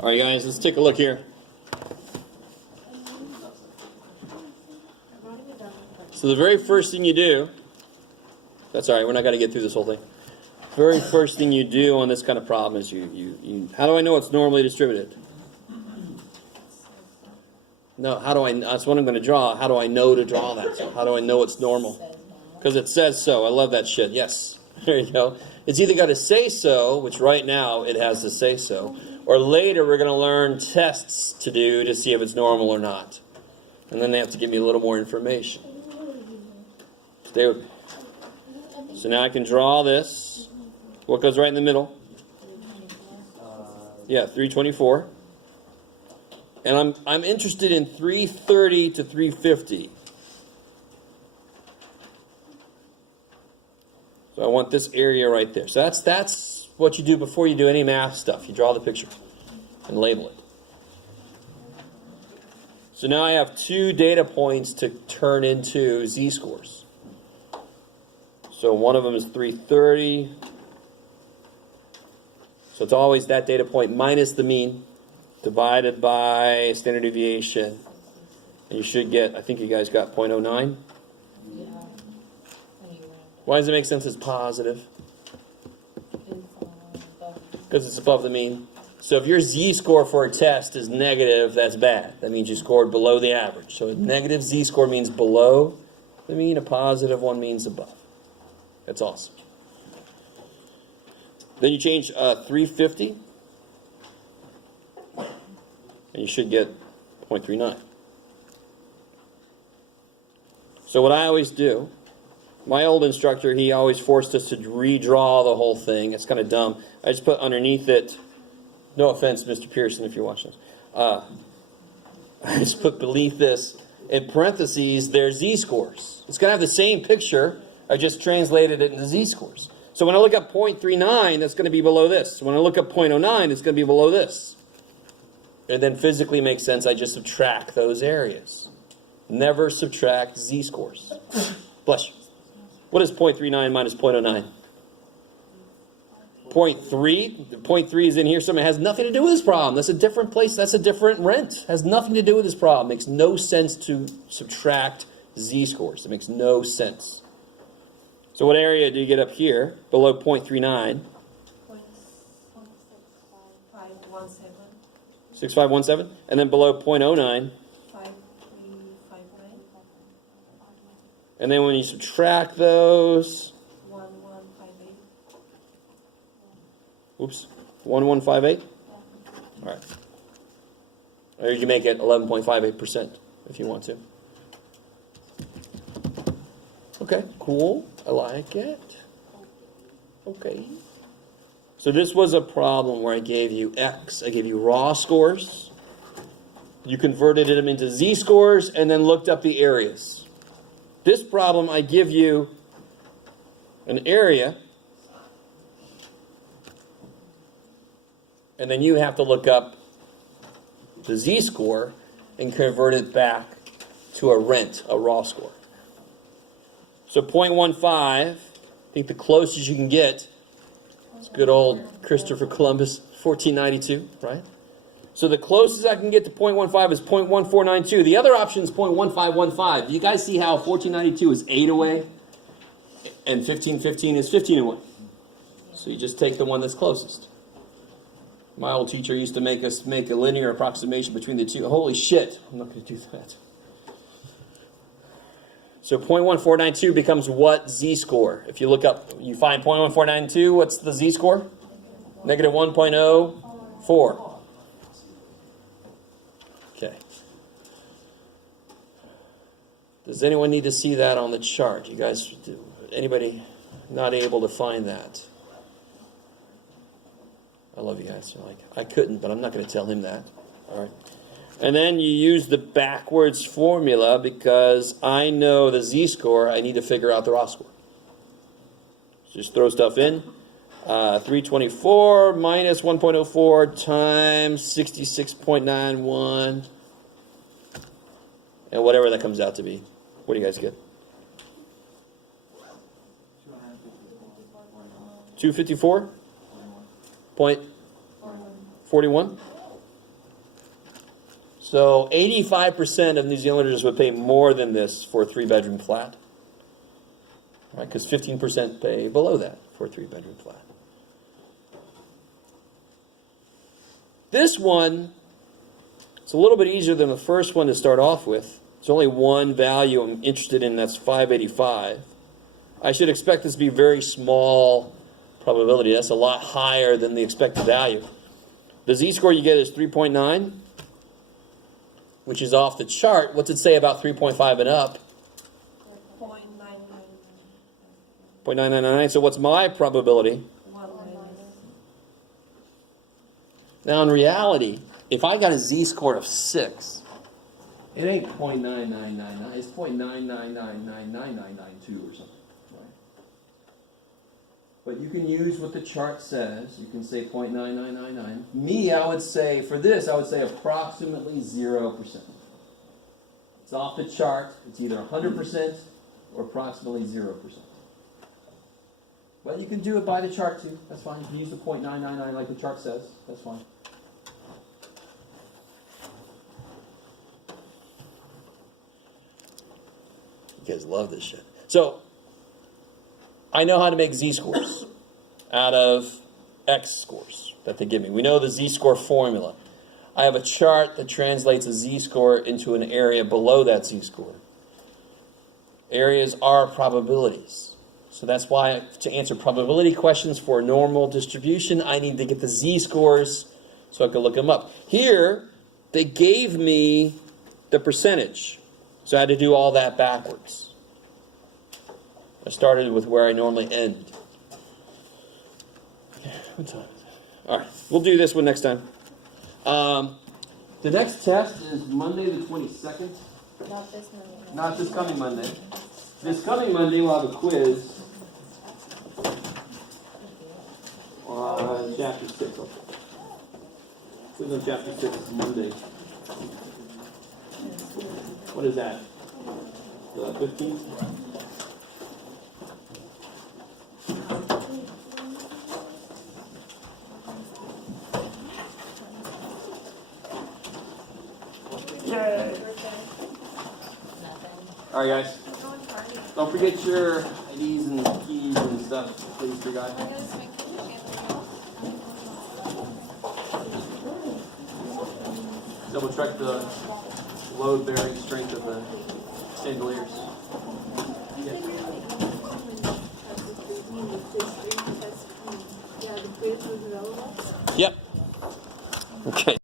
All right, guys, let's take a look here. So the very first thing you do, that's all right, we're not going to get through this whole thing. Very first thing you do on this kind of problem is you how do I know it's normally distributed? No, how do I, that's what I'm going to draw. How do I know to draw that? So how do I know it's normal? Because it says so. I love that shit. Yes. There you go. It's either got to say so, which right now it has to say so, or later we're going to learn tests to do to see if it's normal or not. And then they have to give me a little more information. Stay with me. So now I can draw this. What goes right in the middle? Yeah, 324. And I'm interested in 330 to 350. So I want this area right there. So that's what you do before you do any math stuff. You draw the picture and label it. So now I have two data points to turn into z-scores. So one of them is 330. So it's always that data point minus the mean divided by standard deviation. And you should get, I think you guys got 0.09. Yeah. Why does it make sense as positive? Because it's above the mean. So if your z-score for a test is negative, that's bad. That means you scored below the average. So a negative z-score means below the mean. A positive one means above. That's awesome. Then you change 350. And you should get 0.39. So what I always do, my old instructor, he always forced us to redraw the whole thing. It's kind of dumb. I just put underneath it, no offense, Mr. Pearson, if you're watching this. I just put beneath this, in parentheses, their z-scores. It's going to have the same picture. I just translated it into z-scores. So when I look up 0.39, that's going to be below this. When I look up 0.09, it's going to be below this. And then physically makes sense, I just subtract those areas. Never subtract z-scores. Bless you. What is 0.39 minus 0.09? 0.3. 0.3 is in here. Something has nothing to do with this problem. That's a different place. That's a different rent. Has nothing to do with this problem. Makes no sense to subtract z-scores. It makes no sense. So what area do you get up here below 0.39? 6517. And then below 0.09? 5359. And then when you subtract those, 1158. oops, 1158? All right. Or you make it 11.58% if you want to. Okay, cool. I like it. Okay. So this was a problem where I gave you X. I gave you raw scores. You converted them into z-scores and then looked up the areas. This problem, I give you an area, and then you have to look up the z-score and convert it back to a rent, a raw score. So 0.15, I think the closest you can get is good old Christopher Columbus, 1492, right? So the closest I can get to 0.15 is 0.1492. The other option is 0.1515. Do you guys see how 1492 is 8 away and 1515 is 15 away? So you just take the one that's closest. My old teacher used to make us make a linear approximation between the two. Holy shit, I'm not going to do that. So 0.1492 becomes what z-score? If you look up, you find 0.1492, what's the z-score? Negative 1.04. Okay. Does anyone need to see that on the chart? You guys, anybody not able to find that? I love you guys. You're like, I couldn't, but I'm not going to tell him that. All right. And then you use the backwards formula because I know the z-score. I need to figure out the raw score. Just throw stuff in. 324 minus 1.04 times 66.91. and whatever that comes out to be. What do you guys get? 254.41. So 85% of New Zealanders would pay more than this for a 3-bedroom flat. Right? Because 15% pay below that for a 3-bedroom flat. This one, it's a little bit easier than the first one to start off with. There's only one value I'm interested in, that's 585. I should expect this to be very small probability. That's a lot higher than the expected value. The z-score you get is 3.9, which is off the chart. What's it say about 3.5 and up? 0.999. So what's my probability? 1 minus. Now in reality, if I got a z-score of 6, it ain't 0.9999. It's 0.9999992 or something. But you can use what the chart says. You can say 0.9999. Me, I would say, for this, I would say approximately 0%. It's off the chart. It's either 100% or approximately 0%. But you can do it by the chart too. That's fine. You can use the 0.999 like the chart says. That's fine. You guys love this shit. So, I know how to make z-scores out of x scores that they give me. We know the z-score formula. I have a chart that translates a z-score into an area below that z-score. Areas are probabilities. So that's why to answer probability questions for a normal distribution, I need to get the z-scores so I can look them up. Here, they gave me the percentage. So I had to do all that backwards. I started with where I normally end. What time is it? All right, we'll do this one next time. The next test is Monday the 22nd. Not this Monday. Not this coming Monday. This coming Monday we'll have a quiz on chapter 6. Quiz on chapter 6 is Monday. What is that? The 15th? Yay! All right, guys. Don't forget your IDs and keys and stuff, please, dear guy. Double check the load bearing strength of the chandeliers. Yep. Okay.